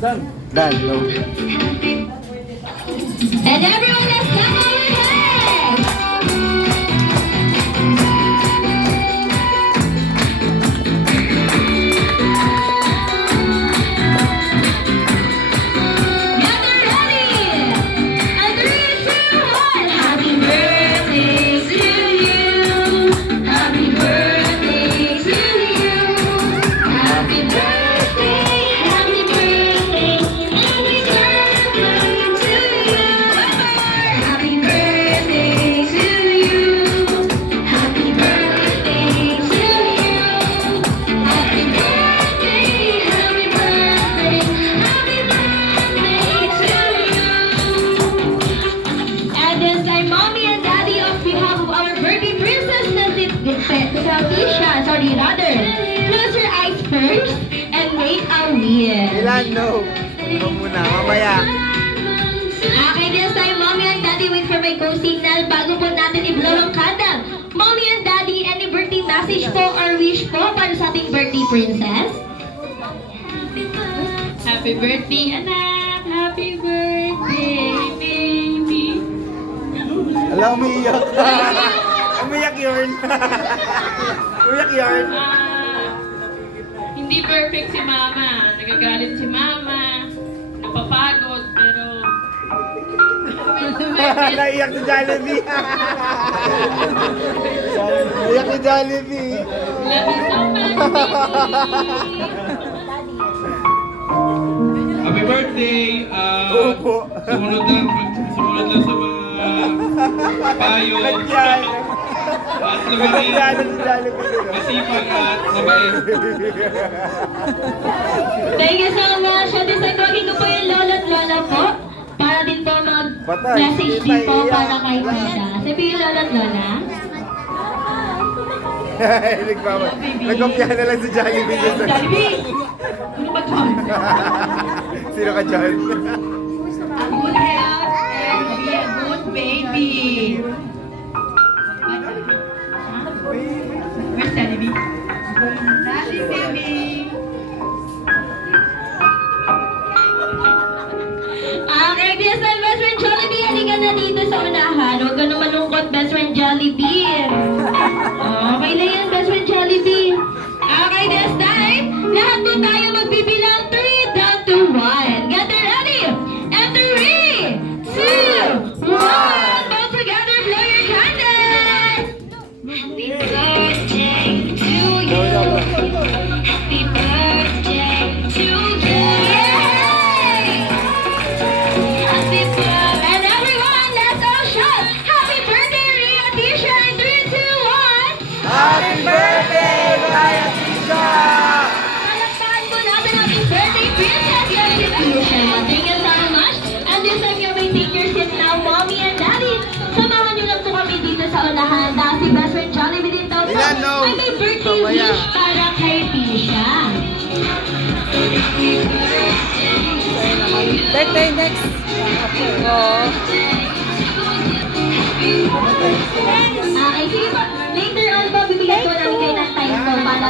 Done. Done, no. And everyone, let's clap our hands! Get ready! And 3, 2, 1! Happy birthday to you! Happy birthday to you! Happy birthday, happy birthday, happy birthday to you! Happy birthday to you! Happy birthday to you! Happy birthday, happy birthday, happy birthday to you! And then kay Mommy and Daddy on behalf of our birthday princess na si Tisha, close your eyes first and make a wish. Ilan, no. No muna, mamaya. Okay, this time, Mommy and Daddy, wait for my go signal bago po natin i-blow ang candle. Mommy and Daddy, any birthday message po or wish po para sa ating birthday princess? Happy birthday, anak! Happy birthday, baby! Alam, umiiyak. Umiyak yun. Umiyak yun. Hindi perfect si Mama. Nagagalit si Mama. Napapagod, pero... Naiyak si Jollibee. Naiyak si Jollibee. Love you so much, baby! Happy birthday! Opo. Sumunod lang sa mga payo. Nagyan. At lumaki. Nagyan si Jollibee. Masipag at mabait. Thank you so much. At this time, tawagin ko po yung lola at lola po para din po Patay. mag-message din po Iyak. para kay Tisha. Sabi yung lola at lola. Nagkopya na lang si Jollibee. Jollibee! Ano ba ito? Sino ka dyan? A good health and be a good baby. Where's Jollibee? Daddy, baby. Okay, this time, best friend Jollibee, halika na dito sa unahan. Huwag ka na malungkot, best friend Jollibee. Okay na yan, best friend Jollibee. Okay, this time, lahat po tayo magbibilang 3 down to 1. Get ready? And 3, 2, 1. Both together, blow your candles. Happy birthday to you. Happy birthday to you. Yay! Happy birthday. And everyone, let's all shout. Happy birthday, Ria Tisha. 3, 2, 1. Happy birthday, Raya Tisha! Palakpakan po natin ang ating birthday princess, yan si Tisha. Thank you so much. And this time, you may take your seat now, Mommy and Daddy. Samahan niyo lang po kami dito sa unahan. Dahil si best friend Jollibee din daw po Ilan, no? ay may birthday Mamaya. wish para kay Tisha. Birthday next. Oh. Okay, sige po. Later on po, bibigyan po namin kayo ng time po para